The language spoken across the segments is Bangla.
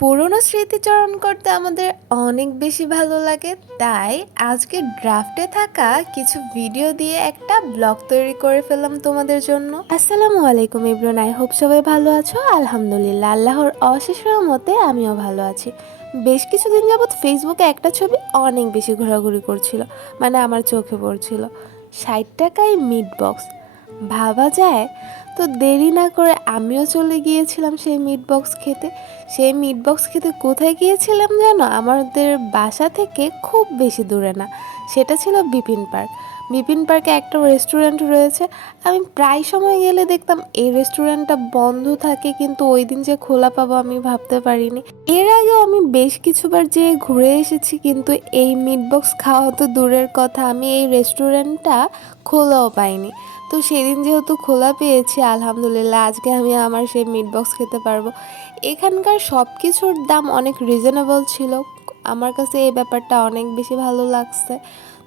পুরনো স্মৃতিচারণ করতে আমাদের অনেক বেশি ভালো লাগে। তাই আজকে ড্রাফটে থাকা কিছু ভিডিও দিয়ে একটা ব্লগ তৈরি করে ফেললাম তোমাদের জন্য। আসসালামু আলাইকুম ইব্রন আই হোপ সবাই ভালো আছো। আলহামদুলিল্লাহ, আল্লাহর অশেষ রহমতে আমিও ভালো আছি। বেশ কিছুদিন যাবৎ ফেসবুকে একটা ছবি অনেক বেশি ঘোরাঘুরি করছিল মানে আমার চোখে পড়ছিল। ষাট টাকায় মিট বক্স ভাবা যায় তো দেরি না করে আমিও চলে গিয়েছিলাম সেই মিট বক্স খেতে। সেই মিট বক্স খেতে কোথায় গিয়েছিলাম জানো? আমাদের বাসা থেকে খুব বেশি দূরে না। সেটা ছিল বিপিন পার্ক। বিপিন পার্কে একটা রেস্টুরেন্ট রয়েছে। আমি প্রায় সময় গেলে দেখতাম এই রেস্টুরেন্টটা বন্ধ থাকে কিন্তু ওই দিন যে খোলা পাবো আমি ভাবতে পারিনি। এর আগেও আমি বেশ কিছুবার যে ঘুরে এসেছি কিন্তু এই মিট বক্স খাওয়া তো দূরের কথা। আমি এই রেস্টুরেন্টটা খোলাও পাইনি। তো সেদিন যেহেতু খোলা পেয়েছি, আলহামদুলিল্লাহ আজকে আমি আমার সেই মিট বক্স খেতে পারব। এখানকার সব কিছুর দাম অনেক রিজনেবল ছিল। আমার কাছে এই ব্যাপারটা অনেক বেশি ভালো লাগছে।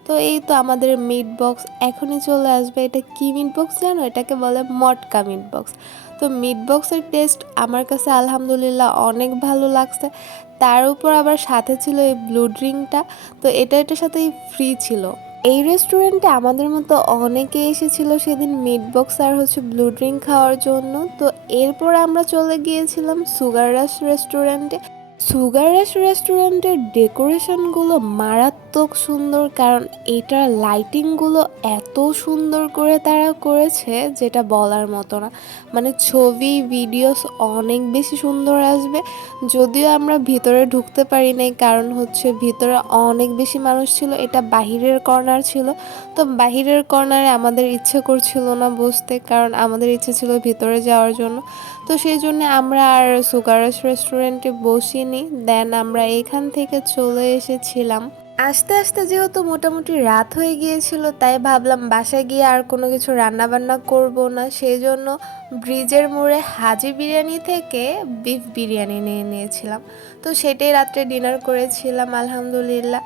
তো এই তো আমাদের মিট বক্স এখনই চলে আসবে। এটা কি মিট বক্স জানো? এটাকে বলে মটকা মিট বক্স তো মিট বক্সের টেস্ট আমার কাছে আলহামদুলিল্লাহ অনেক ভালো লাগছে। তার উপর আবার সাথে ছিল এই ব্লু ড্রিঙ্কটা তো এটা এটার সাথেই ফ্রি ছিল। এই রেস্টুরেন্টে আমাদের মতো অনেকে এসেছিল সেদিন মিট বক্স আর হচ্ছে ব্লু ড্রিঙ্ক খাওয়ার জন্য। তো এরপর আমরা চলে গিয়েছিলাম সুগার রাশ রেস্টুরেন্টে সুগার রাশ রেস্টুরেন্টের ডেকোরেশনগুলো মারাত্মক সুন্দর, কারণ এটার লাইটিংগুলো এত সুন্দর করে তারা করেছে যেটা বলার মতো না। মানে ছবি, ভিডিওস অনেক বেশি সুন্দর আসবে। যদিও আমরা ভিতরে ঢুকতে পারি নাই, কারণ হচ্ছে ভিতরে অনেক বেশি মানুষ ছিল, এটা বাহিরের কর্নার ছিল। তো বাহিরের কর্নারে আমাদের ইচ্ছে করছিল না বসতে, কারণ আমাদের ইচ্ছে ছিল ভিতরে যাওয়ার জন্য। তো সেই জন্য আমরা আর সুগারাস রেস্টুরেন্টে বসিনি দেন আমরা এখান থেকে চলে এসেছিলাম। আস্তে আস্তে যেহেতু মোটামুটি রাত হয়ে গিয়েছিল, তাই ভাবলাম বাসায় গিয়ে আর কোনো কিছু রান্নাবান্না করব না। সেই জন্য ব্রিজের মোড়ে হাজি বিরিয়ানি থেকে বিফ বিরিয়ানি নিয়ে নিয়েছিলাম। তো সেটাই রাত্রে ডিনার করেছিলাম, আলহামদুলিল্লাহ।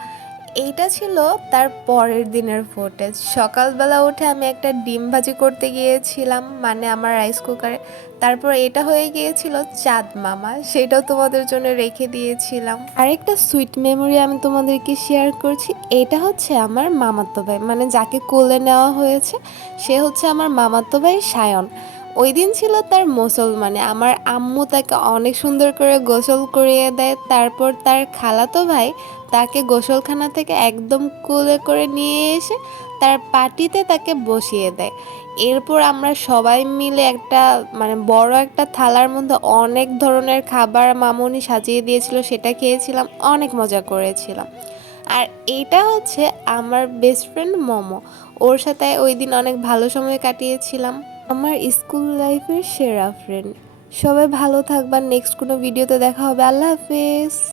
এইটা ছিল তার পরের দিনের ফুটেজ সকালবেলা উঠে আমি একটা ডিম ভাজি করতে গিয়েছিলাম মানে আমার রাইস কুকারে তারপর এটা হয়ে গিয়েছিল চাঁদ মামা, সেটাও তোমাদের জন্য রেখে দিয়েছিলাম। আরেকটা সুইট মেমোরি আমি তোমাদেরকে শেয়ার করছি, এটা হচ্ছে আমার মামাতো ভাই মানে যাকে কোলে নেওয়া হয়েছে, সে হচ্ছে আমার মামাতো ভাই সায়ন। ওই দিন ছিল তার মুসলমানে আমার আম্মু তাকে অনেক সুন্দর করে গোসল করিয়ে দেয়। তারপর তার খালাতো ভাই তাকে গোসলখানা থেকে একদম কোলে করে নিয়ে এসে তার পাটিতে তাকে বসিয়ে দেয়। এরপর আমরা সবাই মিলে একটা মানে বড় একটা থালার মধ্যে অনেক ধরনের খাবার মামুনি সাজিয়ে দিয়েছিল, সেটা খেয়েছিলাম, অনেক মজা করেছিলাম। আর এটা হচ্ছে আমার বেস্ট ফ্রেন্ড মোমো। ওর সাথে ওই দিন অনেক ভালো সময় কাটিয়েছিলাম। আমার স্কুল লাইফের সেরা ফ্রেন্ড সবাই ভালো থাকবার নেক্সট কোনো ভিডিওতে দেখা হবে। আল্লাহ হাফেজ।